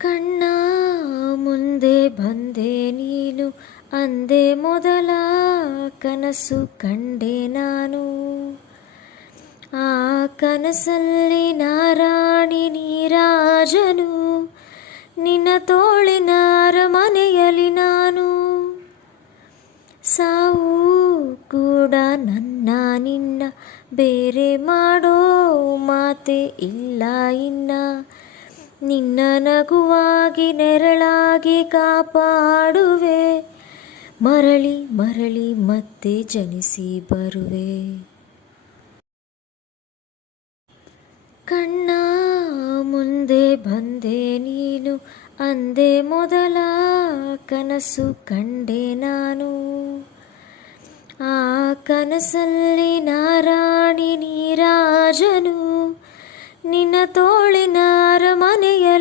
ಕಣ್ಣ ಮುಂದೆ ಬಂದೆ ನೀನು ಅಂದೆ ಮೊದಲ ಕನಸು ಕಂಡೆ ನಾನು. ಆ ಕನಸಲ್ಲಿ ನಾರಾಣಿ ನೀರಾಜನು, ನಿನ್ನ ತೋಳಿನ ಅರಮನೆಯಲ್ಲಿ ನಾನು. ಸಾವು ಕೂಡ ನನ್ನ ನಿನ್ನ ಬೇರೆ ಮಾಡೋ ಮಾತೆ ಇಲ್ಲ ಇನ್ನ. ನಿನ್ನ ನಗುವಾಗಿ ನೆರಳಾಗಿ ಕಾಪಾಡುವೆ, ಮರಳಿ ಮರಳಿ ಮತ್ತೆ ಜನಿಸಿ ಬರುವೆ. ಕಣ್ಣ ಮುಂದೆ ಬಂದೆ ನೀನು ಅಂದೆ ಮೊದಲ ಕನಸು ಕಂಡೆ ನಾನು. ಆ ಕನಸಲ್ಲಿ ನಾರಾಣಿ ನೀರಾಜನು, ನಿನ್ನ ತೋಳಿನ ಅರಮನೆಯಲ್ಲಿ